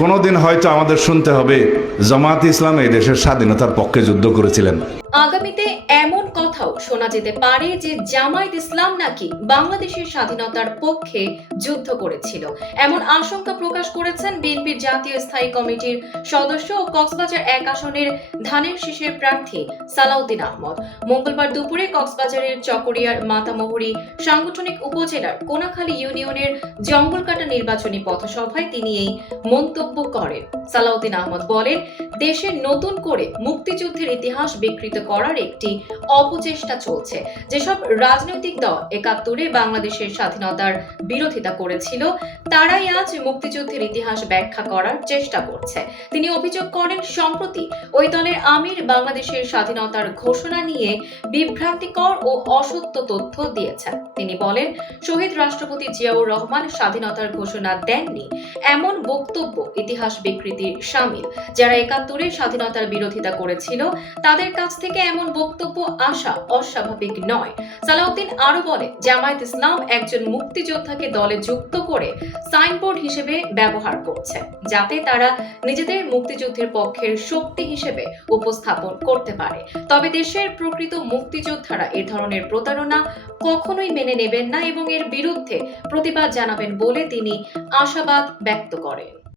কোনোদিন হয়তো আমাদের শুনতে হবে জামায়াত ইসলাম এই দেশের স্বাধীনতার পক্ষে যুদ্ধ করেছিলেন। আগামীতে এমন কথাও শোনা যেতে পারে যে জামায়াত ইসলাম নাকি বাংলাদেশের স্বাধীনতার পক্ষে যুদ্ধ করেছিল। এমন আশঙ্কা প্রকাশ করেছেন বিএনপির জাতীয় স্থায়ী কমিটির সদস্য ও কক্সবাজার 1 আসনের ধানের শীষের প্রার্থী সালাউদ্দিন আহমদ। মঙ্গলবার দুপুরে কক্সবাজারের চকরিয়ার মাতামহুরী সাংগঠনিক উপজেলার কোনাখালী ইউনিয়নের জঙ্গলকাটা নির্বাচনী পথসভায় তিনি এই মন্তব্য করেন। সালাউদ্দিন আহমদ বলেন, দেশে নতুন করে মুক্তিযুদ্ধের ইতিহাস বিকৃত করার একটি অপচেষ্টা চলছে। যেসব রাজনৈতিক দল 71-এ বাংলাদেশের স্বাধীনতার বিরোধিতা করেছিল, তারাই আজ মুক্তিযুদ্ধের ইতিহাস ব্যাখ্যা করার চেষ্টা করছে। তিনি অভিযোগ করেন, সম্প্রতি ওই দলের আমির বাংলাদেশের স্বাধীনতার ঘোষণা নিয়ে বিভ্রান্তিকর ও অসত্য তথ্য দিয়েছেন। তিনি বলেন, শহীদ রাষ্ট্রপতি জিয়াউর রহমান স্বাধীনতার ঘোষণা দেননি, এমন বক্তব্য ইতিহাস বিকৃতির শামিল। যারা 71-এ স্বাধীনতার বিরোধিতা করেছিল, তাদের কাছ থেকে এমন বক্তব্য আসা অস্বাভাবিক নয়। সালাউদ্দিন আরো বলে, জামায়াত ইসলাম একজন মুক্তিযোদ্ধাকে দলে যুক্ত করে সাইনবোর্ড হিসেবে ব্যবহার করছে, যাতে তারা নিজেদের মুক্তিযুদ্ধের পক্ষের শক্তি হিসেবে উপস্থাপন করতে পারে। তবে দেশের প্রকৃত মুক্তিযোদ্ধারা এ ধরনের প্রতারণা কখনোই মেনে নেবেন না এবং এর বিরুদ্ধে প্রতিবাদ জানাবেন বলে তিনি আশাবাদ ব্যক্ত করেন।